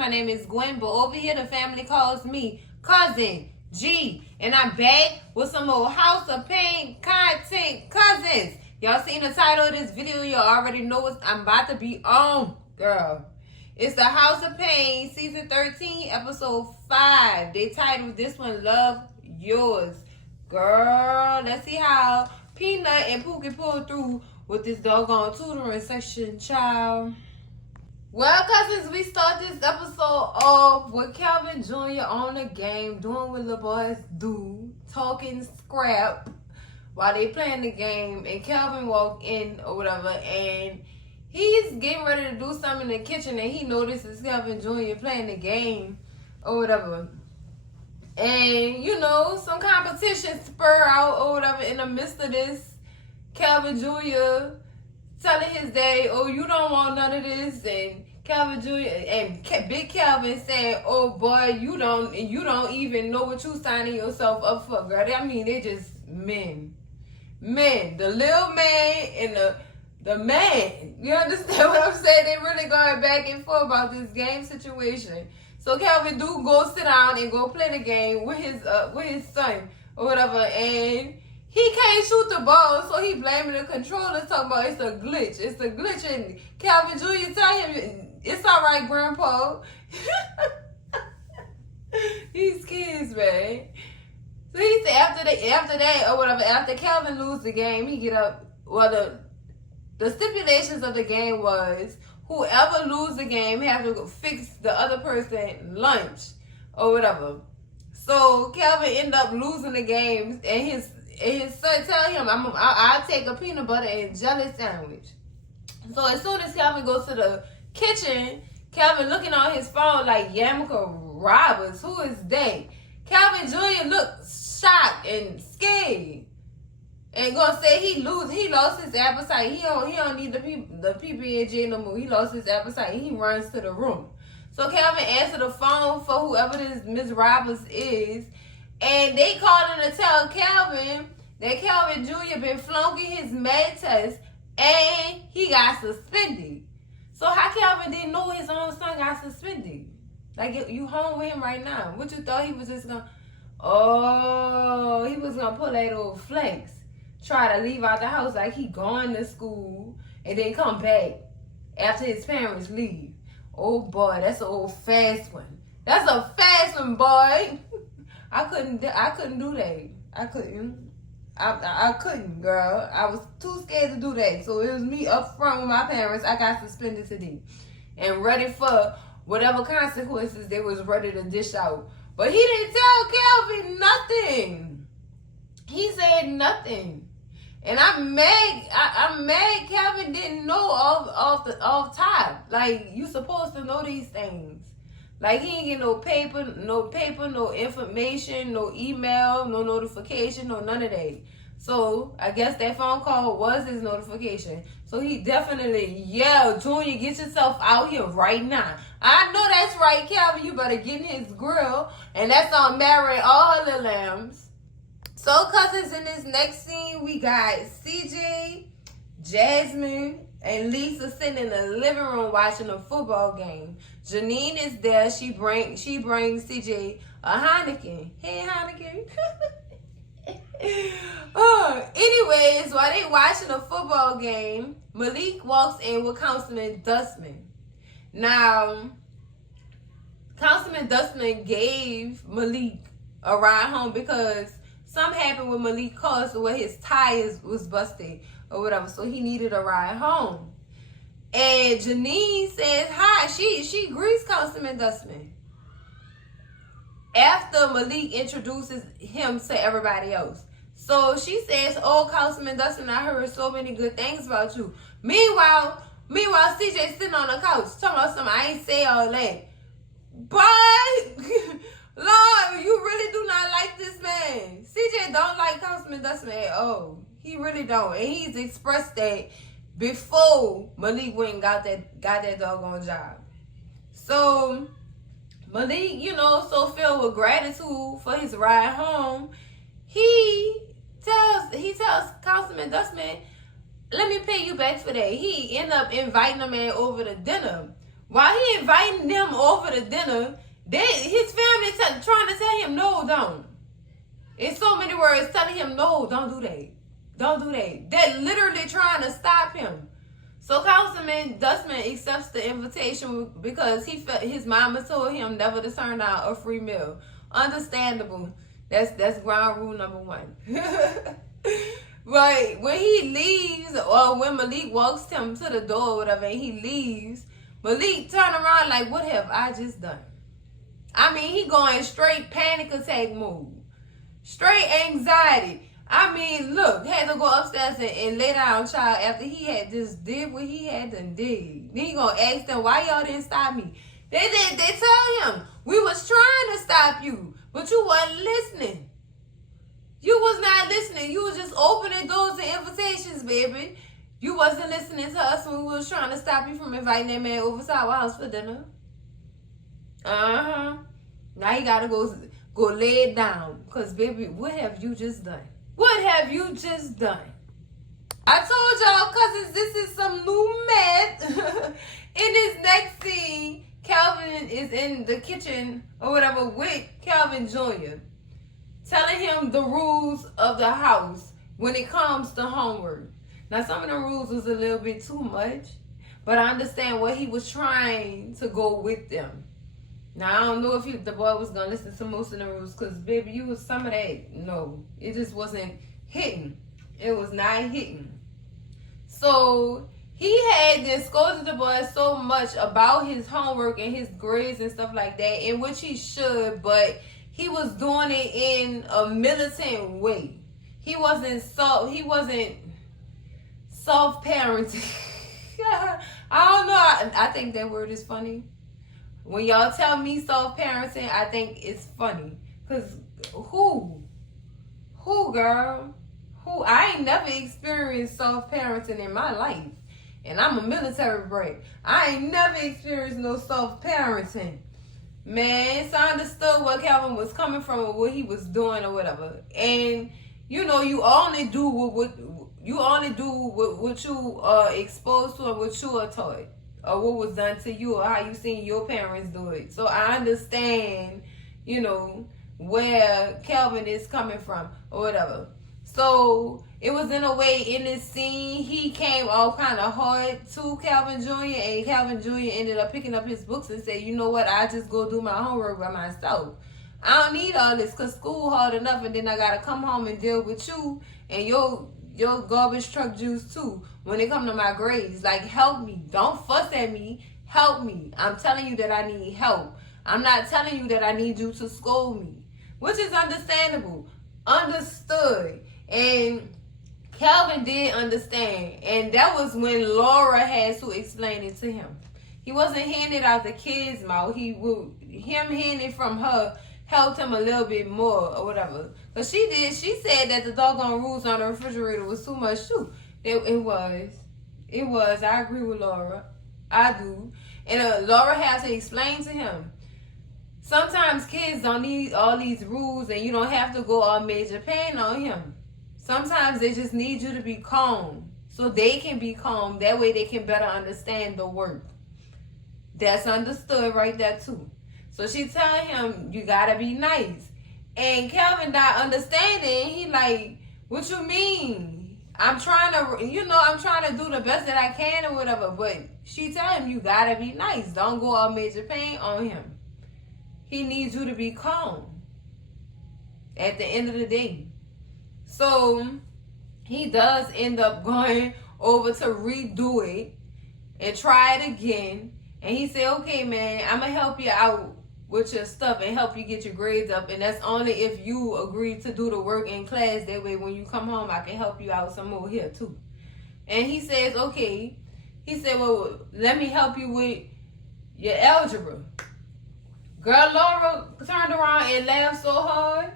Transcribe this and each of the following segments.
My name is Gwen, but over here the family calls me Cousin G. And I'm back with some more House of Payne content, cousins. Y'all seen the title of this video, you already know what I'm about to be on, girl. It's the House of Payne, season 13, episode 5. They titled this one, Love Yours. Girl, let's see how Peanut and Pookie pull through with this doggone tutoring session, child. Well, cousins, we start this episode off with Calvin Jr. on the game, doing what little boys do, talking scrap while they playing the game. And Calvin walk in or whatever, and he's getting ready to do something in the kitchen, and he notices Calvin Jr. playing the game or whatever. And, you know, some competition spur out or whatever. In the midst of this, Calvin Jr. telling his daddy, oh, you don't want none of this. And Calvin Jr. and Big Calvin saying, oh, boy, you don't even know what you signing yourself up for, girl. I mean, they just men. Men. The little man and the man. You understand what I'm saying? They really going back and forth about this game situation. So Calvin do go sit down and go play the game with his son or whatever, and he can't shoot the ball, so he blaming the controllers, talking about it's a glitch. It's a glitch, and Calvin Jr. tell him it's all right, Grandpa. These kids, man. So he said after that or whatever, after Calvin lose the game, he get up. Well, the stipulations of the game was, whoever lose the game have to go fix the other person lunch or whatever. So Calvin end up losing the game, and his son tell him, I'll take a peanut butter and jelly sandwich. So as soon as Calvin goes to the kitchen, Calvin looking on his phone like, Yamaka Roberts, who is that? Calvin Jr. looked shocked and scared. And gonna say he lost his appetite. He don't need the PB&J no more. He lost his appetite. And he runs to the room. So Calvin answered the phone for whoever this Miss Roberts is, and they called in to tell Calvin that Calvin Jr. been flunking his math test and he got suspended. So how Calvin didn't know his own son got suspended? Like, you home with him right now. What you thought he was just gonna? Oh, he was gonna pull that old flex. Try to leave out the house like he going to school and then come back after his parents leave. Oh boy, that's an old fast one. That's a fast one, boy. I couldn't do that. I couldn't, girl. I was too scared to do that. So it was me up front with my parents. I got suspended today and ready for whatever consequences they was ready to dish out. But he didn't tell Calvin nothing. He said nothing. And I'm mad Calvin didn't know off top. Like, you supposed to know these things. Like, he ain't get no paper, no information, no email, no notification, no none of that. So I guess that phone call was his notification. So he definitely yelled, Junior, get yourself out here right now. I know that's right, Calvin. You better get in his grill. And that's on marrying all the lambs. So, cousins, in this next scene, we got CJ, Jasmine, and Lisa sitting in the living room watching a football game. Janine is there. She brings CJ a Heineken. Hey, Heineken. Anyways, while they watching a football game, Malik walks in with Councilman Dustman. Now, Councilman Dustman gave Malik a ride home because something happened with Malik's car where his tires was busted or whatever, so he needed a ride home. And Janine says hi. She greets Councilman Dustman after Malik introduces him to everybody else. So she says, oh, Councilman Dustman, I heard so many good things about you. Meanwhile, CJ sitting on the couch talking about something. I ain't say all that. But Lord, you really do not like this man. CJ don't like Councilman Dustman at all. He really don't. And he's expressed that before Malik went and got that doggone job. So Malik, so filled with gratitude for his ride home, he tells Councilman Dustman, let me pay you back for that. He end up inviting a man over to dinner While he inviting them over to dinner, his family trying to tell him, no, don't. In so many words, telling him, no, don't do that. Don't do that. They're literally trying to stop him. So Councilman Dustman accepts the invitation because he felt his mama told him never to turn down a free meal. Understandable. That's ground rule number 1. But when he leaves, or when Malik walks him to the door or whatever, and he leaves, Malik turn around like, what have I just done? I mean, he going straight panic attack mode. Straight anxiety. I mean, look, had to go upstairs and lay down, child, after he had just did what he had done did. Then he gonna ask them, why y'all didn't stop me? They tell him, we was trying to stop you, but you wasn't listening. You was not listening. You was just opening doors and invitations, baby. You wasn't listening to us when we was trying to stop you from inviting that man over to our house for dinner. Now you gotta go lay it down. Because, baby, what have you just done? What have you just done? I told y'all, cousins, this is some new math. In this next scene, Calvin is in the kitchen or whatever with Calvin Jr., telling him the rules of the house when it comes to homework. Now, some of the rules was a little bit too much, but I understand what he was trying to go with them. Now, I don't know if the boy was going to listen to most of the rules, because, baby, you was some of that. No, it just wasn't hitting. It was not hitting. So, he had just scolded the boy so much about his homework and his grades and stuff like that, in which he should, but he was doing it in a militant way. He wasn't soft-parenting. I don't know. I think that word is funny. When y'all tell me soft-parenting, I think it's funny. Because who, girl? Who? I ain't never experienced soft-parenting in my life. And I'm a military brat. I ain't never experienced no soft-parenting. Man, so I understood where Calvin was coming from or what he was doing or whatever. And, you know, you only do what you are exposed to or what you are taught, or what was done to you, or how you seen your parents do it. So I understand, you know, where Calvin is coming from or whatever. So it was in a way in this scene, he came off kind of hard to Calvin Jr. and Calvin Jr. ended up picking up his books and said, you know what, I just go do my homework by myself. I don't need all this because school hard enough, and then I got to come home and deal with you and your garbage truck juice too when it come to my grades. Like, help me. Don't fuss at me. Help me. I'm telling you that I need help. I'm not telling you that I need you to scold me, which is understandable. Understood. And Calvin did understand. And that was when Laura had to explain it to him. He wasn't handing out the kid's mouth. Him handing from her helped him a little bit more or whatever. But she said that the doggone rules on the refrigerator was too much too. It was. I agree with Laura. I do. And Laura had to explain to him. Sometimes kids don't need all these rules and you don't have to go all major pain on him. Sometimes they just need you to be calm so they can be calm. That way they can better understand the work. That's understood right there too. So she telling him, you gotta be nice. And Calvin not understanding. He like, what you mean? I'm trying to do the best that I can or whatever. But she tell him, you gotta be nice. Don't go all major pain on him. He needs you to be calm at the end of the day. So he does end up going over to redo it and try it again. And he said, okay, man, I'm going to help you out with your stuff and help you get your grades up. And that's only if you agree to do the work in class. That way when you come home, I can help you out some more here too. And he says, okay. He said, well, let me help you with your algebra. Girl, Laura turned around and laughed so hard.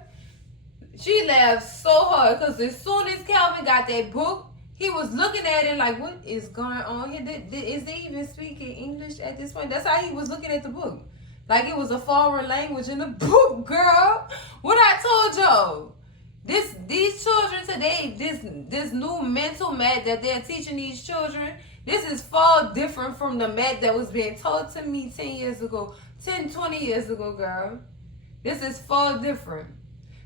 She laughed so hard because as soon as Calvin got that book, he was looking at it like, what is going on here? Is they even speaking English at this point? That's how he was looking at the book. Like it was a foreign language in the book, girl. What I told y'all. These children today, this new mental math that they're teaching these children, This is far different from the math that was being taught to me 10 years ago, 10, 20 years ago, girl. This is far different.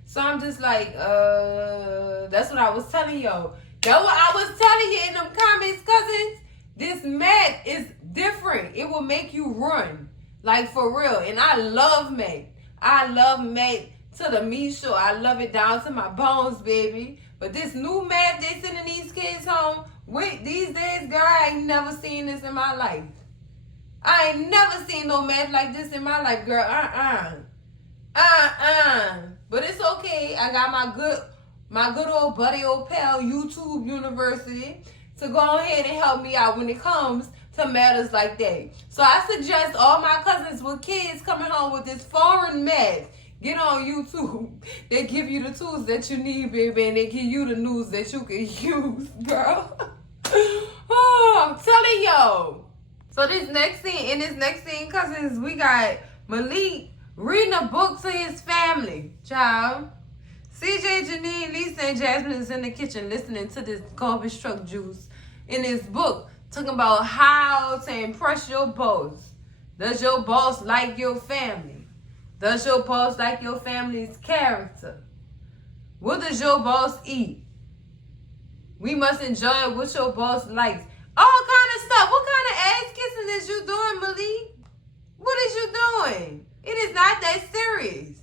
So I'm just like, that's what I was telling y'all. That's what I was telling you in them comments, cousins. This math is different. It will make you run. Like, for real. And I love math. I love math to the me show. I love it down to my bones, baby. But this new math they sending these kids home with these days, girl, I ain't never seen this in my life. I ain't never seen no math like this in my life, girl. But it's okay. I got my good old buddy, old pal, YouTube University, to go ahead and help me out when it comes to matters like that. So I suggest all my cousins with kids coming home with this foreign math, get on YouTube. They give you the tools that you need, baby, and they give you the news that you can use, girl. Oh, I'm telling y'all. So in this next scene, cousins, we got Malik reading a book to his family, child. CJ, Janine, Lisa, and Jasmine is in the kitchen listening to this garbage truck juice in his book, talking about how to impress your boss. Does your boss like your family? Does your boss like your family's character? What does your boss eat? We must enjoy what your boss likes. All kind of stuff. What kind of ass kissing is you doing, Malik? What is you doing? It is not that serious.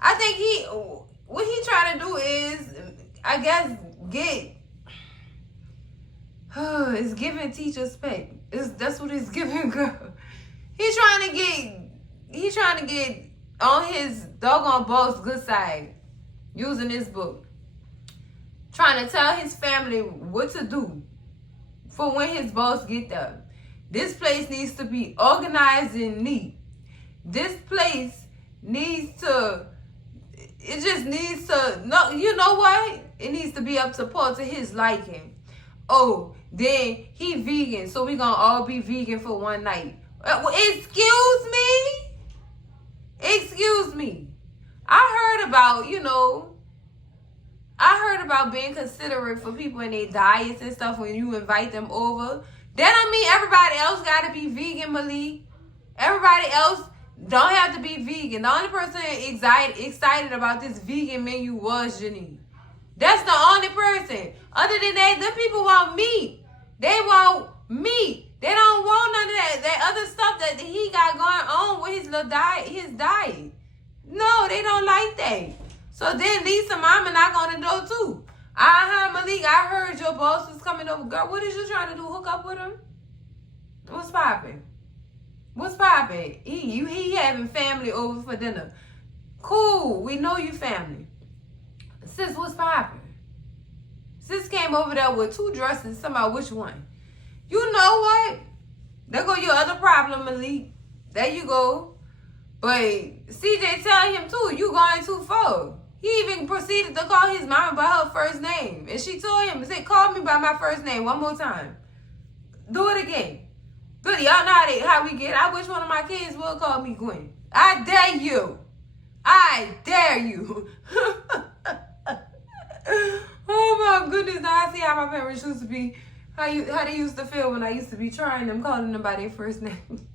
I think what he trying to do is, I guess, it's giving teachers pay. That's what it's giving, girl. He's trying to get on his doggone boss' good side using this book. Trying to tell his family what to do for when his boss get there. This place needs to be organized and neat. This place needs to, no, you know what? It needs to be up to par to his liking. Oh, then he vegan, so we gonna all be vegan for one night. Excuse me. I heard about being considerate for people in their diets and stuff when you invite them over. That don't mean everybody else gotta be vegan, Malik. Everybody else don't have to be vegan. The only person excited about this vegan menu was Janine. That's the only person. Other than that, the people want meat. They want meat. They don't want none of that other stuff that he got going on with his diet. No, they don't like that. So then Lisa mama knock on the door too. Malik, I heard your boss was coming over. Girl, what is you trying to do? Hook up with him? What's popping? He having family over for dinner. Cool, we know you family. Sis, what's popping? Sis came over there with 2 dresses. Somehow, which one? You know what? There go your other problem, Malik. There you go. But CJ tell him too, you going too far. He even proceeded to call his mama by her first name. And she told him, say, call me by my first name one more time. Do it again. Good, y'all know how we get. I wish one of my kids would call me Gwen. I dare you. Oh my goodness. Now I see how my parents used to be. How they used to feel when I used to be trying them, calling them by their first name.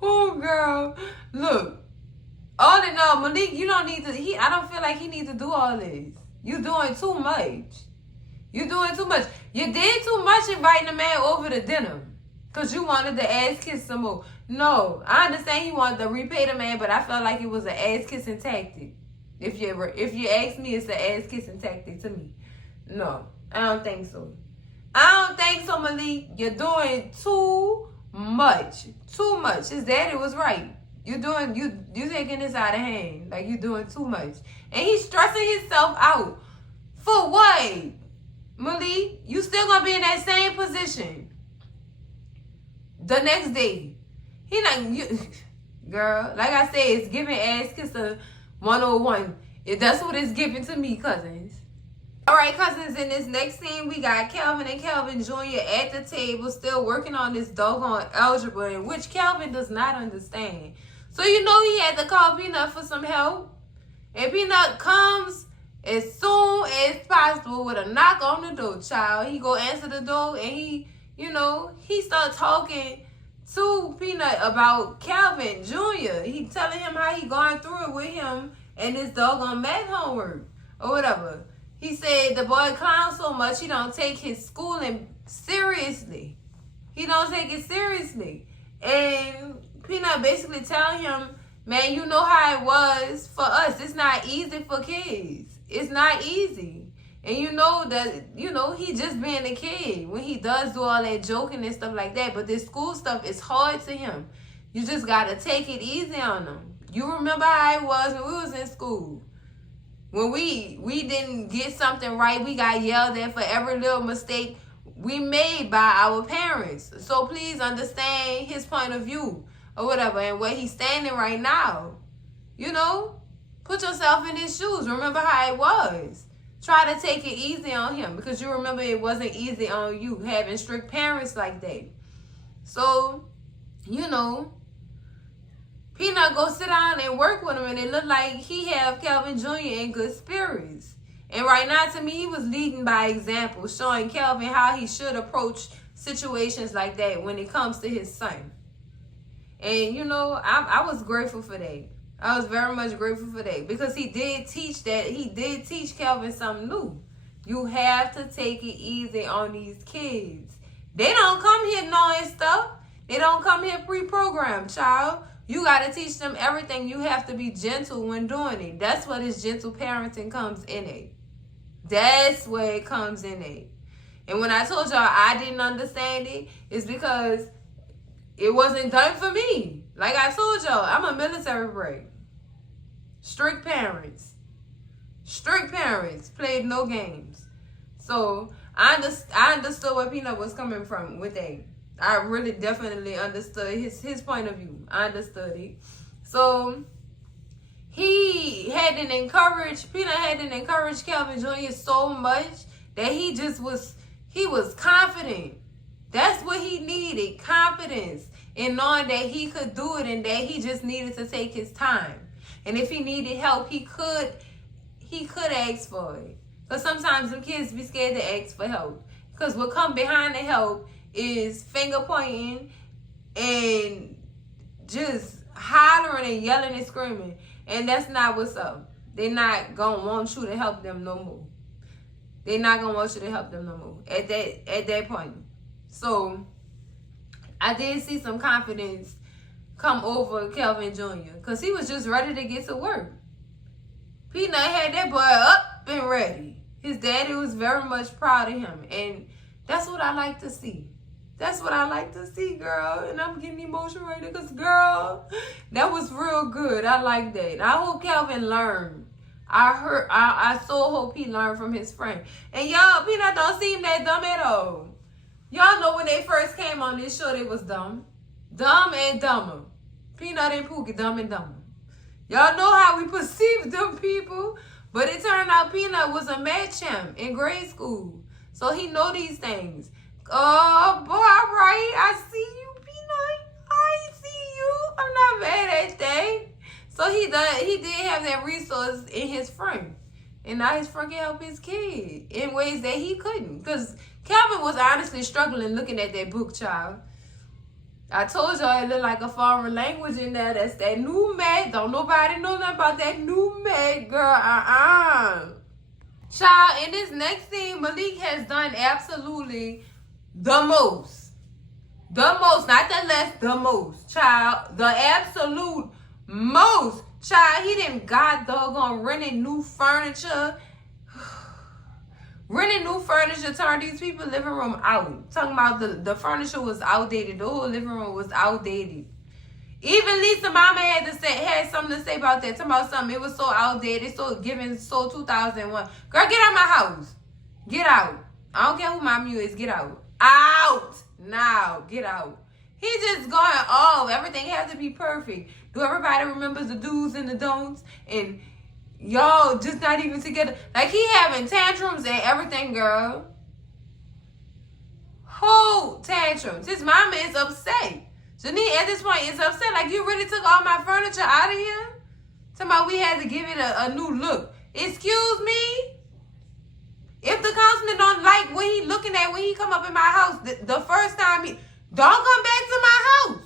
Oh girl. Look. All in all, Malik, you don't need to, I don't feel like he needs to do all this. You doing too much. You did too much inviting a man over to dinner. Because you wanted to ass kiss some more. No, I understand you wanted to repay the man, but I felt like it was an ass kissing tactic. If you ask me, it's an ass kissing tactic to me. No, I don't think so. Malik. You're doing too much. His daddy was right. You taking this out of hand. Like, you doing too much. And he's stressing himself out. For what? Malik, you still gonna be in that same position the next day. Girl, like I said, it's giving ass kisser 101. That's what it's giving to me, cousins. Alright, cousins, in this next scene, we got Kelvin and Kelvin Jr. at the table still working on this doggone algebra, in which Kelvin does not understand. So you know he had to call Peanut for some help. And Peanut comes as soon as possible with a knock on the door, child. He go answer the door and he start talking to Peanut about Calvin Jr. He telling him how he going through it with him and his doggone math homework or whatever. He said the boy clowns so much he don't take his schooling seriously. He don't take it seriously. And Peanut basically telling him, man, you know how it was for us. It's not easy for kids. It's not easy. And you know that, he just being a kid when he does do all that joking and stuff like that. But this school stuff is hard to him. You just got to take it easy on him. You remember how it was when we was in school. When we didn't get something right, we got yelled at for every little mistake we made by our parents. So please understand his point of view or whatever and where he's standing right now. Put yourself in his shoes. Remember how it was. Try to take it easy on him because you remember it wasn't easy on you having strict parents like that. So, Peanut go sit down and work with him, and it looked like he have Calvin Jr. in good spirits. And right now, to me, he was leading by example, showing Calvin how he should approach situations like that when it comes to his son. And, I was grateful for that. I was very much grateful for that because he did teach Calvin something new. You have to take it easy on these kids. They don't come here knowing stuff. They don't come here pre-programmed, child. You got to teach them everything. You have to be gentle when doing it. That's what this gentle parenting comes in at. That's where it comes in at. And when I told y'all I didn't understand it, it's because it wasn't done for me. Like I told y'all, I'm a military brat. Strict parents. Strict parents. Played no games. So I understood where Peanut was coming from with that. I really definitely understood his point of view. I understood it. So Peanut had to encourage Calvin Jr. so much that he was confident. That's what he needed, confidence in knowing that he could do it and that he just needed to take his time. And if he needed help, he could ask for it. But sometimes the kids be scared to ask for help. Because what come behind the help is finger pointing and just hollering and yelling and screaming. And that's not what's up. They're not going to want you to help them no more. They're not going to want you to help them no more at that point. So I did see some confidence come over Calvin Jr. because he was just ready to get to work. Peanut had that boy up and ready. His daddy was very much proud of him. And that's what I like to see. That's what I like to see, girl. And I'm getting emotional right now because, girl, that was real good. I like that. I hope Calvin learned. I so hope he learned from his friend. And y'all, Peanut don't seem that dumb at all. Y'all know when they first came on this show, they was dumb. Dumb and dumber. Peanut and Pookie, dumb and dumber. Y'all know how we perceive them people. But it turned out Peanut was a math champ in grade school. So he know these things. Oh, boy, right. I see you, Peanut. I see you. I'm not mad at that. So he did have that resource in his friend. And now his friend can help his kid in ways that he couldn't. Because Calvin was honestly struggling looking at that book, child. I told y'all it looked like a foreign language in there. That's that new math. Don't nobody know nothing about that new math, girl. Child, in this next scene, Malik has done absolutely the most. The most, not the less, the most. Child, the absolute most. Child, he done got doggone renting new furniture. Renting new furniture turned these people living room out. Talking about the furniture was outdated. The whole living room was outdated. Even Lisa mama had something to say about that. Talking about something. It was so outdated. So 2001. Girl, get out my house. Get out. I don't care who mom you is. Get out. Out. Now. Get out. He just going off. Everything has to be perfect. Do everybody remembers the do's and the don'ts? And y'all just not even together. Like he having tantrums and everything, girl. Whole tantrums. His mama is upset. Janine at this point is upset. Like, you really took all my furniture out of here? Talking about we had to give it a new look. Excuse me? If the councilman don't like what he looking at when he come up in my house, the first time don't come back to my house.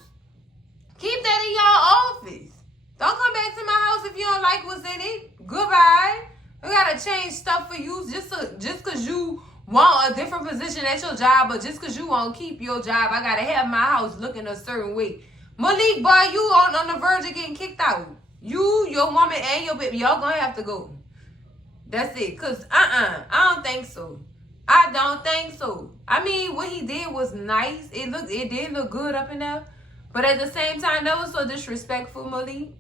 Keep that in your office. Don't come back to my house if you don't like what's in it. Goodbye. We gotta change stuff for you just cause you want a different position at your job, or just cause you won't keep your job. I gotta have my house looking a certain way. Malik, boy, you on the verge of getting kicked out. You, your woman, and your baby, y'all gonna have to go. That's it. Cause I don't think so. I don't think so. I mean, what he did was nice. It did look good up in there. But at the same time, that was so disrespectful, Malik.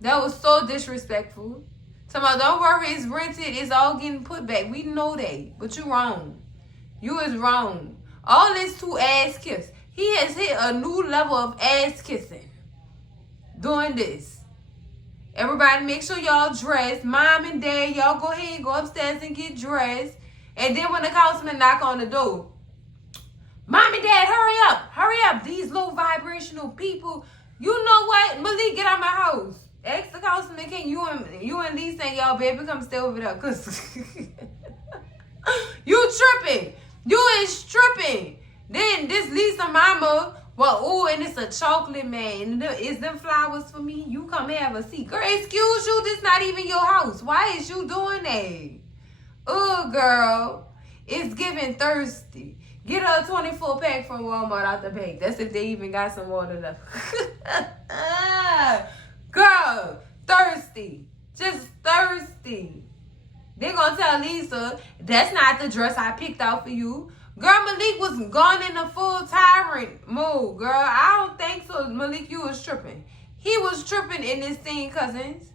That was so disrespectful. Somebody, don't worry, it's rented. It's all getting put back. We know that. But you wrong. You is wrong. All this to ass kiss. He has hit a new level of ass kissing. Doing this. Everybody make sure y'all dress. Mom and dad, y'all go ahead and go upstairs and get dressed. And then when the councilman knock on the door, Mom and dad, hurry up. Hurry up. These low vibrational people. You know what? Malik, get out my house. Ask the councilman, can you and Lisa and y'all baby come stay over there? Cause you tripping. You is tripping. Then this Lisa mama, well, ooh, and it's a chocolate man. Is them flowers for me? You come have a seat. Girl, excuse you, this not even your house. Why is you doing that? Oh, girl, it's giving thirsty. Get her a 24 pack from Walmart out the bag. That's if they even got some water left. Girl, thirsty. Just thirsty. They're going to tell Lisa, that's not the dress I picked out for you. Girl, Malik was gone in a full tyrant mode, girl. I don't think so. Malik, you was tripping. He was tripping in this scene, cousins.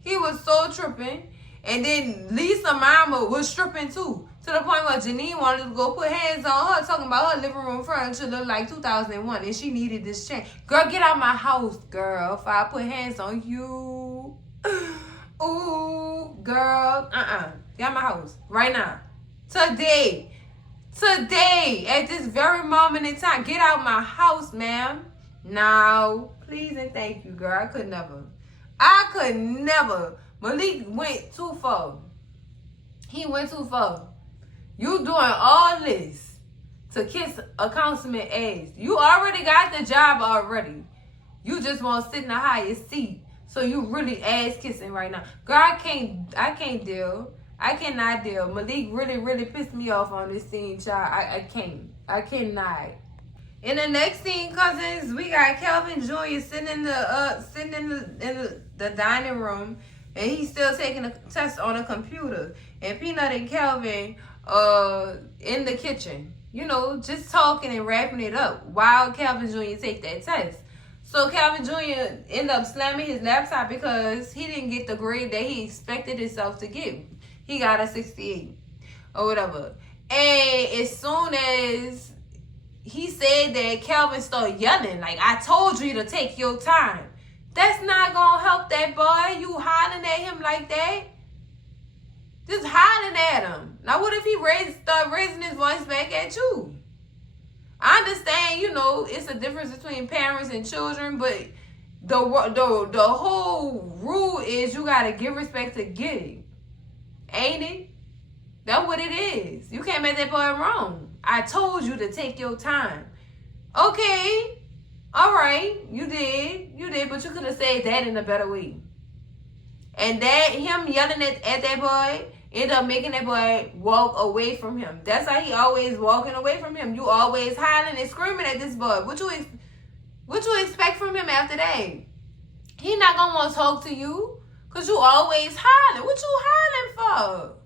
He was so tripping. And then Lisa mama was tripping too. To the point where Janine wanted to go put hands on her, talking about her living room furniture looked like 2001 and she needed this change. Girl, get out my house, girl, if I put hands on you. Ooh, girl. Get out my house right now. Today, at this very moment in time, get out my house, ma'am. Now, please and thank you, girl. I could never. Malik went too far. He went too far. You doing all this to kiss a councilman ass. You already got the job already. You just want to sit in the highest seat. So you really ass kissing right now. Girl, I can't deal. I cannot deal. Malik really pissed me off on this scene, child. I cannot. In the next scene, cousins, we got Kelvin Jr. sitting in the dining room, and he's still taking a test on a computer. And Peanut and Kelvin in the kitchen, you know, just talking and wrapping it up while Kelvin Jr. take that test. So Kelvin Jr. ended up slamming his laptop because he didn't get the grade that he expected himself to get. He got a 68 or whatever. And as soon as he said that, Kelvin started yelling, like, I told you to take your time. That's not going to help that boy. You hollering at him like that? Just hollering at him. Now, what if he start raising his voice back at you? I understand, you know, it's a difference between parents and children, but the whole rule is you got to give respect to get it. Ain't it? That's what it is. You can't make that boy wrong. I told you to take your time. Okay. All right. You did, but you could have said that in a better way. And that, him yelling at that boy, ended up making that boy walk away from him. That's how he always walking away from him. You always hollering and screaming at this boy. What you expect from him after that? He not going to want to talk to you. Because you always hollering. What you hollering for?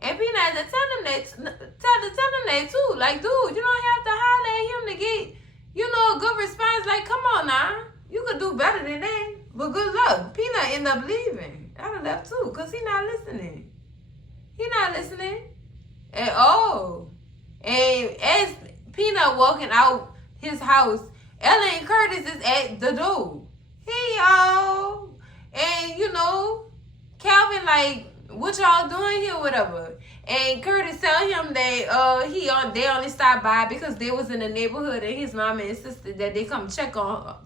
And Peanut had to tell him that too. Like, dude, you don't have to holler at him to get, you know, a good response. Like, come on now. You could do better than that. But good luck. Peanut ended up leaving. I done left too. Because he not listening. He not listening at all. And as Peanut walking out his house, Ella and Curtis is at the door. Hey, y'all. And, you know, Calvin, like, what y'all doing here, whatever. And Curtis tell him that they only stopped by because they was in the neighborhood and his mama insisted that they come check on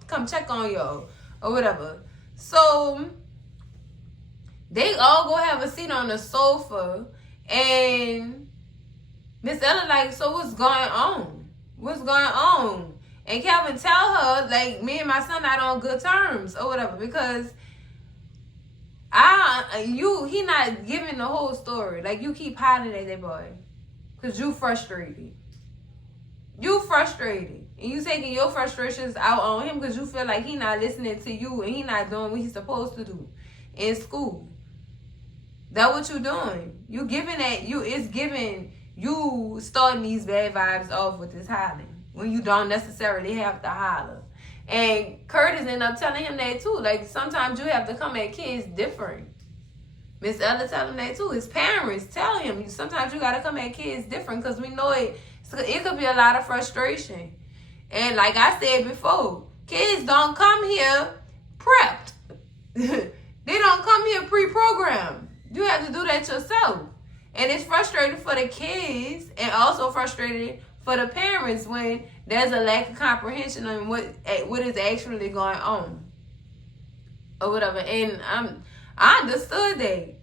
y'all or whatever. So They all go have a seat on the sofa, and Miss Ella like, so what's going on? What's going on? And Calvin tell her, like, me and my son not on good terms or whatever, because he not giving the whole story. Like, you keep hiding at that boy, because you frustrated. You frustrated. And you taking your frustrations out on him because you feel like he not listening to you and he not doing what he's supposed to do in school. That's what you doing. You giving that, it's giving you starting these bad vibes off with this hollering when you don't necessarily have to holler. And Curtis ended up telling him that too. Like, sometimes you have to come at kids different. Miss Ella tell him that too. His parents tell him sometimes you got to come at kids different, because we know it could be a lot of frustration. And like I said before, kids don't come here prepped. They don't come here pre-programmed. You have to do that yourself. And it's frustrating for the kids and also frustrating for the parents when there's a lack of comprehension on what is actually going on or whatever. And I understood that.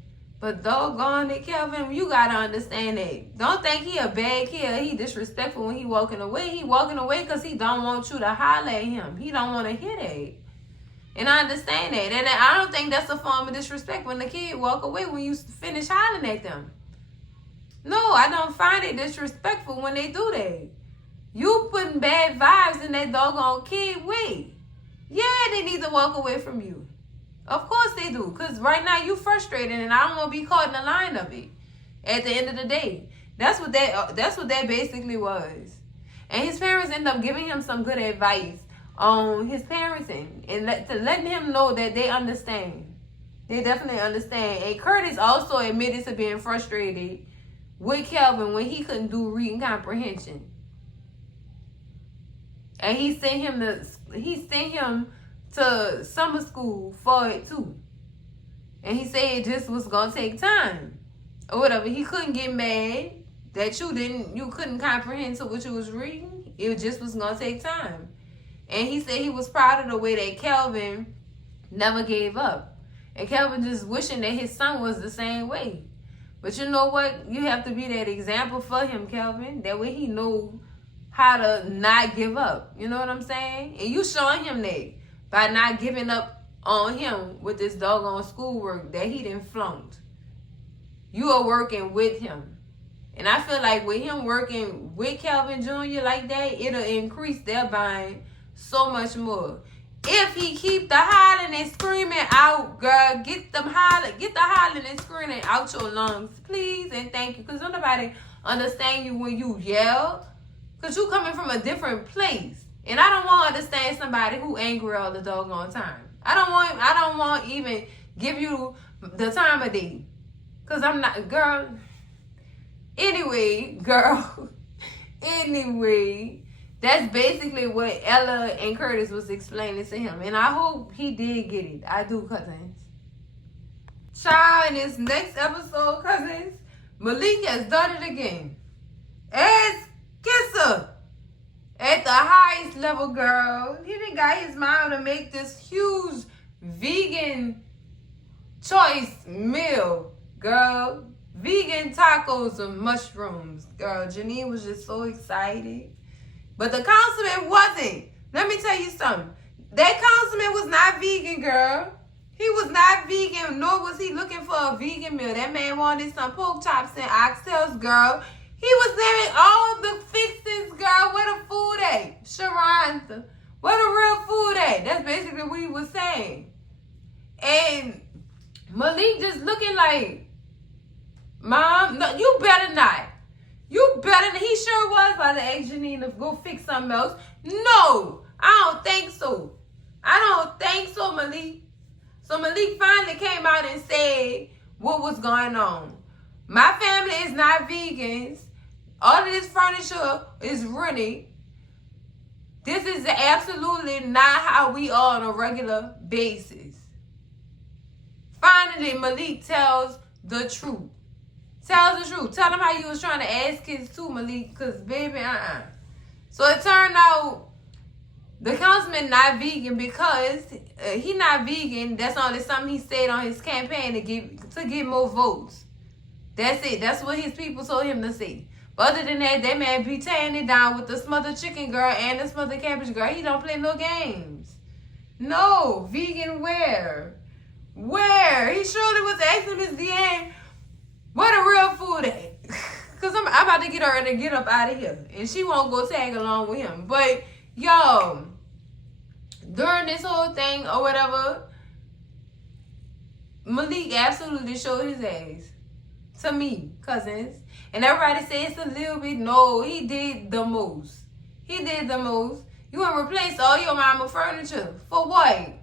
But doggone it, Kelvin, you gotta understand that. Don't think he a bad kid. He disrespectful when he walking away. He walking away because he don't want you to holler at him. He don't want to hear that. And I understand that. And I don't think that's a form of disrespect when the kid walk away when you finish hollering at them. No, I don't find it disrespectful when they do that. You putting bad vibes in that doggone kid way. Yeah, they need to walk away from you. Of course they do. Because right now you frustrated and I don't want to be caught in the line of it. At the end of the day. That's what that basically was. And his parents end up giving him some good advice on his parenting. And letting him know that they understand. They definitely understand. And Curtis also admitted to being frustrated with Kelvin when he couldn't do reading comprehension. And he sent him to summer school for it too. And he said it just was gonna take time. Or whatever. He couldn't get mad that you couldn't comprehend to what you was reading. It just was gonna take time. And he said he was proud of the way that Kelvin never gave up. And Kelvin just wishing that his son was the same way. But you know what? You have to be that example for him, Kelvin. That way he know how to not give up. You know what I'm saying? And you showing him that by not giving up on him with this doggone schoolwork that he done flunked. You are working with him. And I feel like with him working with Kelvin Jr. like that, it'll increase their bond so much more. If he keep the hollering and screaming out, girl, get the hollering and screaming out your lungs, please and thank you. Because don't nobody understand you when you yell. Because you coming from a different place. And I don't want to understand somebody who angry all the doggone time. I don't want even give you the time of day. Because I'm not, girl. Anyway, that's basically what Ella and Curtis was explaining to him. And I hope he did get it. I do, cousins. Child, in this next episode, cousins, Malik has done it again. Ass kisser. At the highest level, girl. He done got his mom to make this huge vegan choice meal, girl. Vegan tacos and mushrooms, girl. Janine was just so excited. But the councilman wasn't. Let me tell you something. That councilman was not vegan, girl. He was not vegan, nor was he looking for a vegan meal. That man wanted some pork chops and oxtails, girl. He was having all the fixings, girl. Where the food at? Sharonda. Where the real food at? That's basically what he was saying. And Malik just looking like, Mom, no, you better not. You better not. He sure was about to ask Janine to go fix something else. No, I don't think so. I don't think so, Malik. So Malik finally came out and said what was going on. My family is not vegans. All of this furniture is rented. This is absolutely not how we are on a regular basis. Finally, Malik tells the truth. Tell the truth. Tell them how you was trying to ask kids too, Malik. Because, baby, So it turned out The councilman not vegan because he not vegan. That's only something he said on his campaign to get more votes. That's it. That's what his people told him to say. But other than that, that man be tearing it down with the smothered chicken girl and the smothered cabbage girl. He don't play no games. No. Vegan where? Where? He surely was asking Miss Deanne, where the real food at? Because I'm about to get her to get up out of here. And she won't go tag along with him. But, yo, during this whole thing or whatever, Malik absolutely showed his ass. To me, cousins. And everybody say it's a little bit. No, he did the most. He did the most. You want to replace all your mama furniture. For what?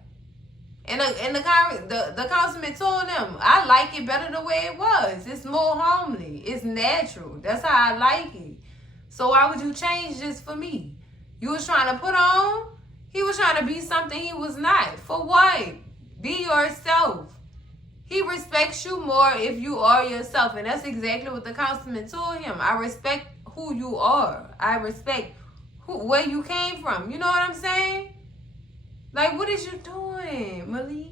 And the councilman told them, I like it better the way it was. It's more homely. It's natural. That's how I like it. So why would you change this for me? You was trying to put on. He was trying to be something he was not. For what? Be yourself. He respects you more if you are yourself. And that's exactly what the councilman told him. I respect who you are. I respect where you came from. You know what I'm saying? Like, what is you doing, Malik?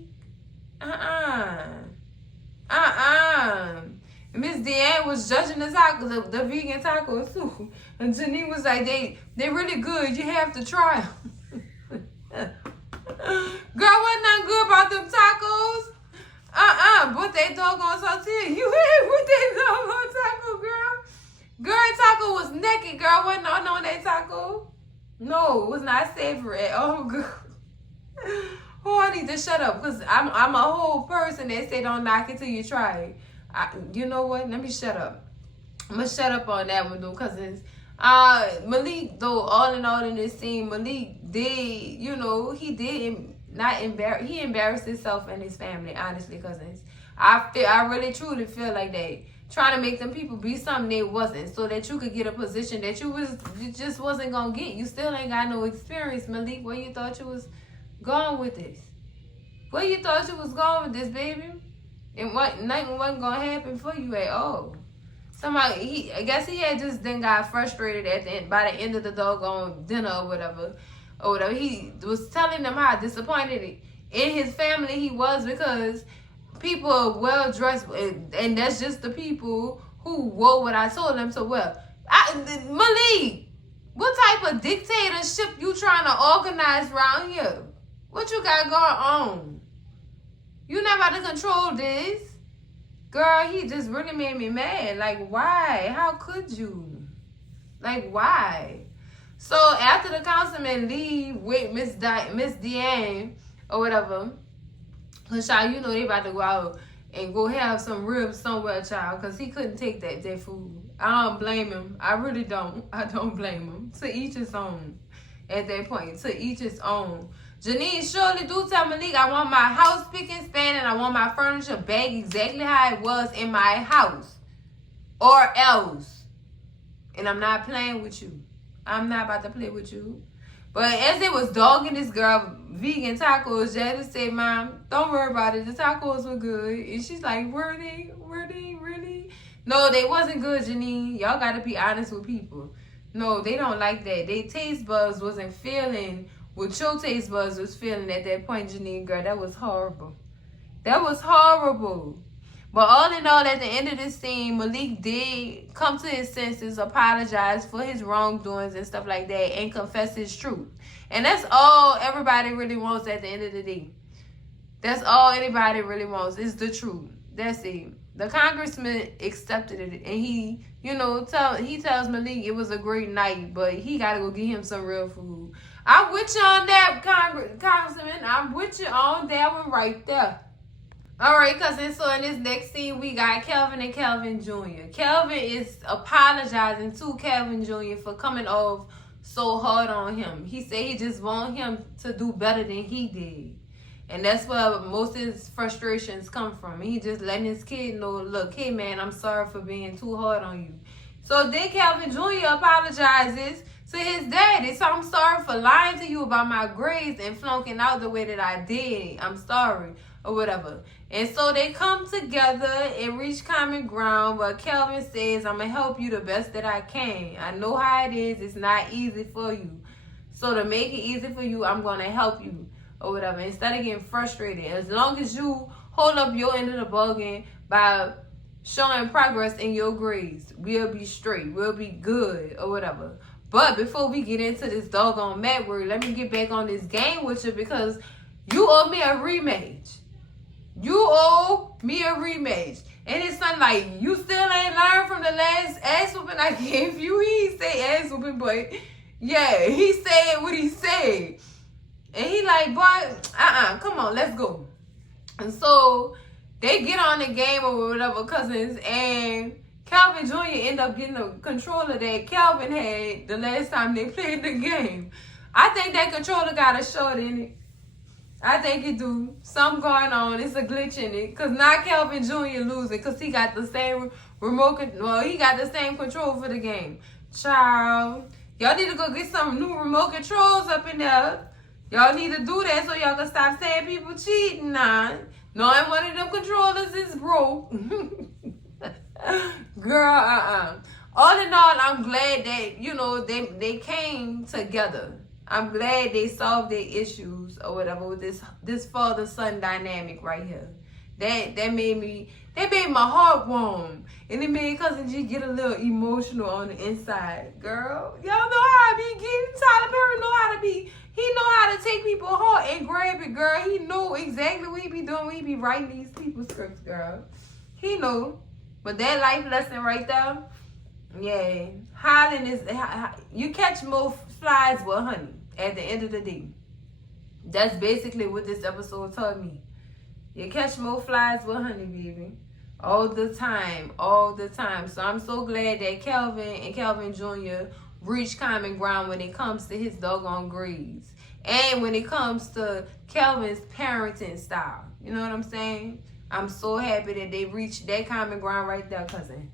Miss Deanne was judging the tacos, the vegan tacos too. And Janine was like, they really good. You have to try them. Girl, wasn't nothing good about them tacos. But they doggone tortilla. You ain't with that doggone taco, girl. Girl, taco was naked, girl. Wasn't on that taco. No, it was not savory at all, girl. Oh, I need to shut up because I'm a whole person that say don't knock it till you try it. You know what? Let me shut up. I'm going to shut up on that one, though, cousins. Malik, though, all in all in this scene, Malik did, he embarrassed himself and his family, honestly, cousins. I really truly feel like that. Trying to make them people be something they wasn't so that you could get a position that you just wasn't going to get. You still ain't got no experience, Malik. Where you thought you was going with this? Where you thought you was going with this, baby? And nothing wasn't going to happen for you at all. I guess he had just then got frustrated by the end of the doggone dinner or whatever. He was telling them how disappointed in his family he was because people are well dressed, and that's just the people who wore what I told them to wear. Malik, what type of dictatorship you trying to organize around here? What you got going on? You not about to control this. Girl, he just really made me mad. Like, why? How could you? Like, why? So, after the councilman leave with Miss Deanne or whatever, because, child, you know they about to go out and go have some ribs somewhere, child, because he couldn't take that food. I don't blame him. I really don't. I don't blame him. To each his own at that point. To each his own. Janine surely do tell Malik, I want my house pick and span and I want my furniture back exactly how it was in my house. Or else. And I'm not playing with you. I'm not about to play with you. But as they was dogging this girl vegan tacos, Jada said, Mom, don't worry about it. The tacos were good. And she's like, were they? Were they really? No, they wasn't good, Janine. Y'all got to be honest with people. No, they don't like that. Their taste buds wasn't feeling what your taste buds was feeling at that point, Janine, girl. That was horrible. That was horrible. But all in all, at the end of this scene, Malik did come to his senses, apologize for his wrongdoings and stuff like that, and confess his truth. And that's all everybody really wants at the end of the day. That's all anybody really wants is the truth. That's it. The congressman accepted it, and he, he tells Malik it was a great night, but he got to go get him some real food. I'm with you on that, Congressman. I'm with you on that one right there. All right, cousin. So in this next scene, we got Kelvin and Kelvin Jr. Kelvin is apologizing to Kelvin Jr. for coming off so hard on him. He said he just want him to do better than he did. And that's where most of his frustrations come from. He just letting his kid know, look, hey, man, I'm sorry for being too hard on you. So then Kelvin Jr. apologizes to his daddy. So I'm sorry for lying to you about my grades and flunking out the way that I did. I'm sorry. Or whatever. And so they come together and reach common ground. But Kelvin says, I'm going to help you the best that I can. I know how it is. It's not easy for you. So to make it easy for you, I'm going to help you or whatever. Instead of getting frustrated, as long as you hold up your end of the bargain by showing progress in your grades, we'll be straight. We'll be good or whatever. But before we get into this doggone mad word, let me get back on this game with you because you owe me a rematch. You owe me a rematch. And it's something like, you still ain't learned from the last ass whooping I gave you. He ain't say ass whooping, but yeah, he said what he said. And he like, boy, come on, let's go. And so they get on the game or whatever, cousins, and Calvin Jr. end up getting the controller that Calvin had the last time they played the game. I think that controller got a short in it. I think it do. Something going on. It's a glitch in it. Because now Calvin Jr. losing because he got the same he got the same control for the game. Child, y'all need to go get some new remote controls up in there. Y'all need to do that so y'all can stop saying people cheating now. Knowing one of them controllers is broke. Girl, All in all, I'm glad that, they came together. I'm glad they solved their issues or whatever with this father-son dynamic right here. That made my heart warm. And it made Cousin G get a little emotional on the inside. Girl, y'all know how I be getting. Tyler Perry know how to be. He know how to take people's heart and grab it, girl. He know exactly what he be doing when he be writing these people's scripts, girl. He know. But that life lesson right there, yeah. Hollering is, you catch more flies with honey at the end of the day. That's basically what this episode taught me. You catch more flies with honey, baby. All the time. So I'm so glad that Calvin and Calvin Jr. reached common ground when it comes to his doggone grades. And when it comes to Calvin's parenting style. You know what I'm saying? I'm so happy that they reached that common ground right there, cousin.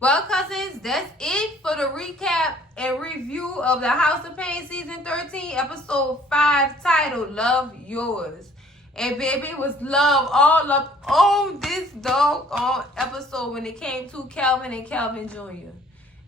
Well, cousins, that's it for the recap and review of the House of Payne Season 13, Episode 5, titled Love Yourz. And baby, it was love all up on this doggone episode when it came to Calvin and Calvin Jr.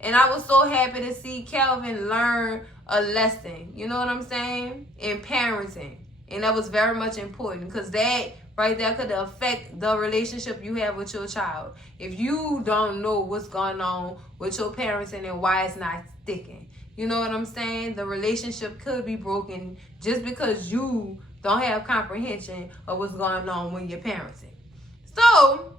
And I was so happy to see Calvin learn a lesson, you know what I'm saying, in parenting. And that was very much important because that right there could affect the relationship you have with your child. If you don't know what's going on with your parenting and why it's not sticking. You know what I'm saying? The relationship could be broken just because you don't have comprehension of what's going on when you're parenting. So,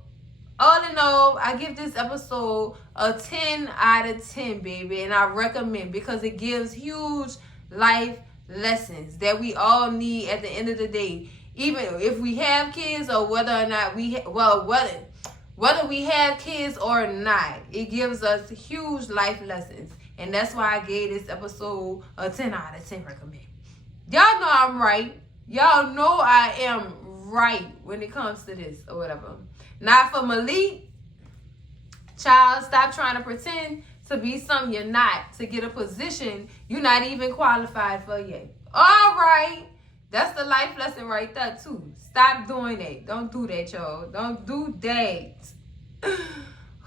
all in all, I give this episode a 10 out of 10, baby. And I recommend because it gives huge life lessons that we all need at the end of the day. Even if we have kids or whether or not whether we have kids or not, it gives us huge life lessons. And that's why I gave this episode a 10 out of 10 recommend. Y'all know I'm right. Y'all know I am right when it comes to this or whatever. Now for Malik, child, stop trying to pretend to be something you're not to get a position you're not even qualified for yet. All right. That's the life lesson right there, too. Stop doing that. Don't do that, y'all. Don't do that.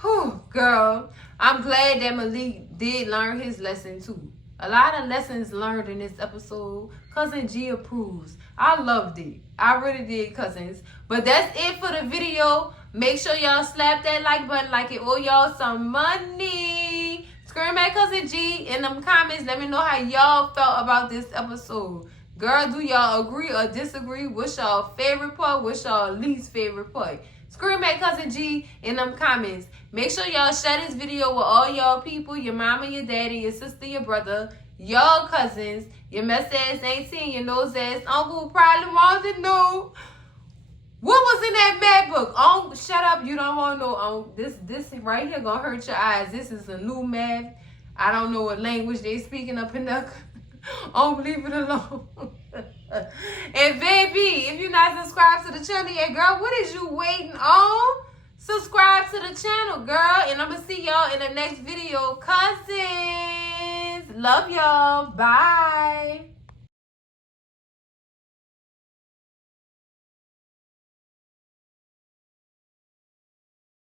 Whew, girl. I'm glad that Malik did learn his lesson, too. A lot of lessons learned in this episode. Cousin G approves. I loved it. I really did, cousins. But that's it for the video. Make sure y'all slap that like button like it owe y'all some money. Scream at Cousin G in them comments. Let me know how y'all felt about this episode. Girl, do y'all agree or disagree? What's y'all favorite part? What's y'all least favorite part? Scream at Cousin G in them comments. Make sure y'all share this video with all y'all people. Your mama, your daddy, your sister, your brother, y'all cousins, your mess ass auntie, your nose ass uncle who probably wants to know what was in that math book. Oh, shut up. You don't want to know. This right here gonna hurt your eyes. This is a new math. I don't know what language they speaking up in there. Oh, leave it alone. And baby, if you're not subscribed to the channel yet, girl, what is you waiting on? Subscribe to the channel, girl. And I'm going to see y'all in the next video. Cousins, love y'all. Bye.